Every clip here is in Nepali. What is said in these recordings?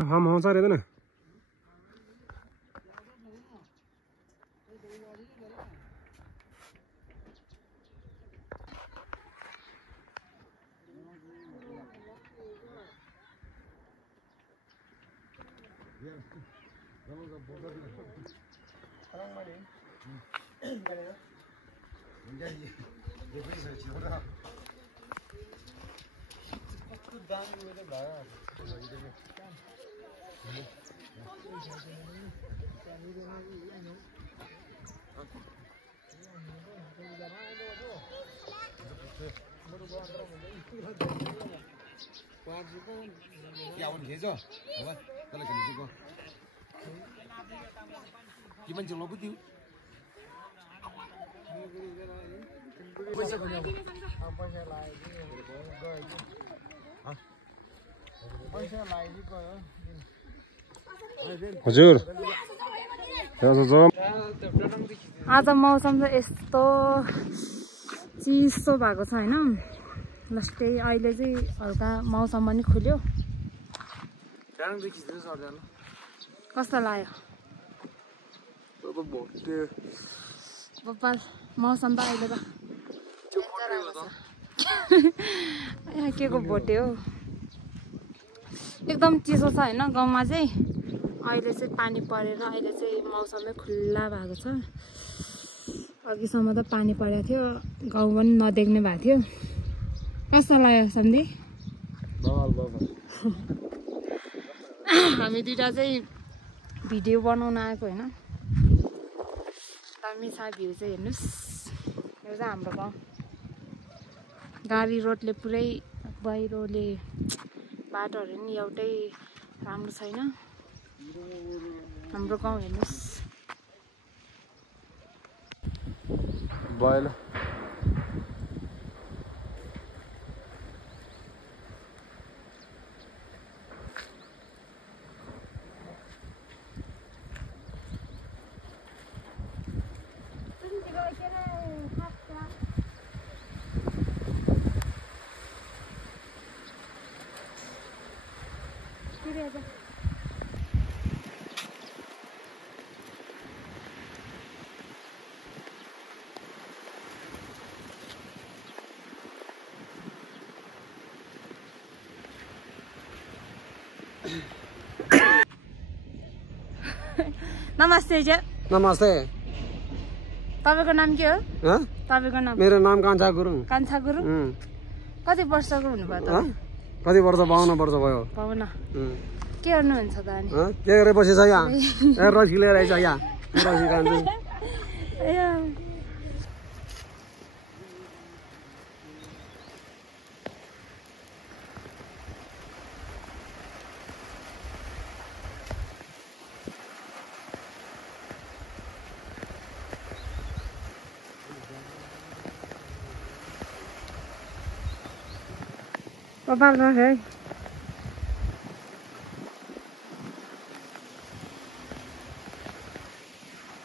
हम आउँछ रहेदैन हजुर आज मौसम चाहिँ यस्तो चिसो भएको छ हैन लास्टै अहिले चाहिँ हल्का मौसम पनि खुल्यो कस्तो लाग्यो बब्बाल मौसम त अहिले त यहाँ के को भोटे हो एकदम चिसो छ हैन गाउँमा चाहिँ अहिले चाहिँ पानी परेर अहिले चाहिँ मौसमै खुल्ला भएको छ अघिसम्म त पानी परेको थियो गाउँ पनि नदेख्ने भएको थियो कस्तो लाग्यो सन्धि हामी दुईटा चाहिँ भिडियो बनाउन आएको हैन दामी छ भ्यू चाहिँ हेर्नुस् यो चाहिँ हाम्रो गाउँ गाडी रोडले पुरै बाहिरले बाटोहरु नि एउटै राम्रो छैन हाम्रो गाउँ हेर्नुस् बाइल नमस्ते जे नमस्ते तपाईको नाम के हो ह तपाईको नाम मेरो नाम कान्छा गुरुङ कान्छा गुरुङ कति वर्षको हुनुभयो त कति वर्ष 52 वर्ष भयो पाउन के गर्नुहुन्छ त अनि के गरे बसेछ यहाँ ए रसी लिएर आइछ यहाँ रसी खान्छु Papal nó thế.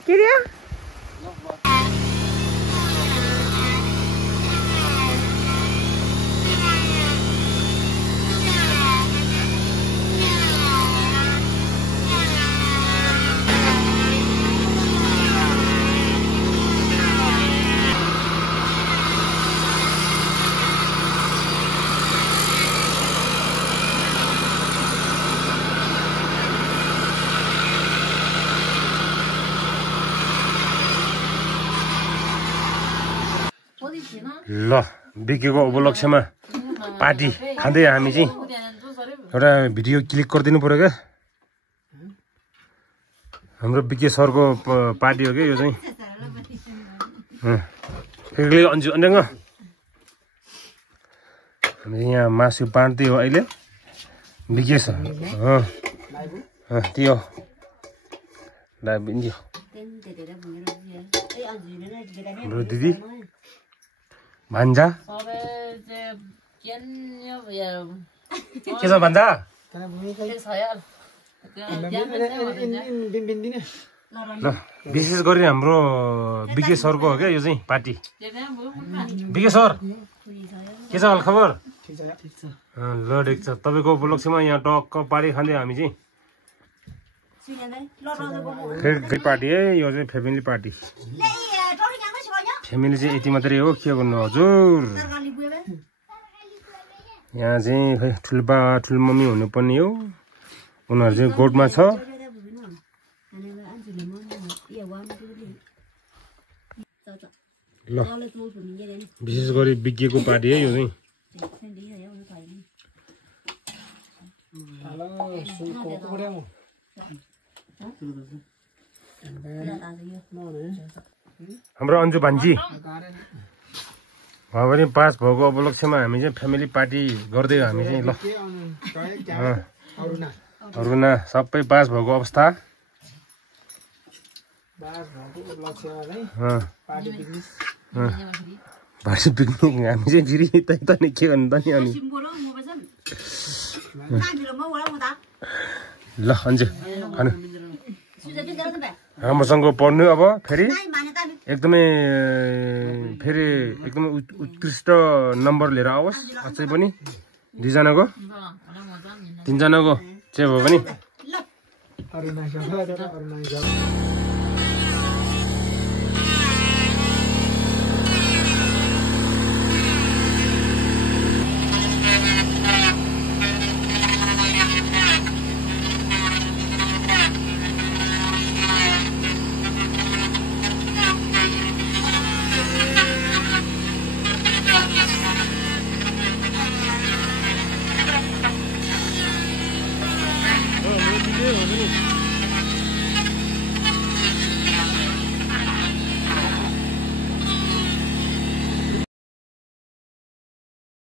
Kia đi. ल बिकेको उपलक्ष्यमा पार्टी खाँदै हामी चाहिँ एउटा भिडियो क्लिक गरिदिनु पर्यो क्या हाम्रो बिके सरको पार्टी हो क्या यो चाहिँ एक्लै अन्जु अन्ड्याङ्ग हामी यहाँ मासु बाँड्दै हो अहिले बिके सर त्यो हाम्रो दिदी भान्जा के छ भान्जा ल विशेष गरी हाम्रो बिके सरको हो क्या यो चाहिँ पार्टी बिके सर के छ हाल खबर ल ठिक छ तपाईको उपलक्ष्यमा यहाँ टक्क पार्टी खाँदै हामी चाहिँ फेरि पार्टी है यो चाहिँ फ्यामिली पार्टी फ्यामिली चाहिँ यति मात्रै हो के गर्नु हजुर यहाँ चाहिँ खै ठुल्बा ठुलमम्मी हुनुपर्ने हो उनीहरू चाहिँ गोठमा छ ल विशेष गरी विज्ञको पार्टी है यो चाहिँ हाम्रो अन्जु भान्जी उहाँ पनि पास भएको उपलक्ष्यमा हामी चाहिँ फ्यामिली पार्टी गर्दै हामी चाहिँ ल अरुणा सबै पास भएको अवस्था पार्टी पिकनिक हामी चाहिँ फेरि त नि के गर्नु त नि अनि ल अन्जु खानु राम्रोसँग पढ्नु अब फेरि एकदमै उत्कृष्ट नम्बर लिएर आओस् अझै पनि 2 जनाको 3 जनाको चाहिँ भयो भने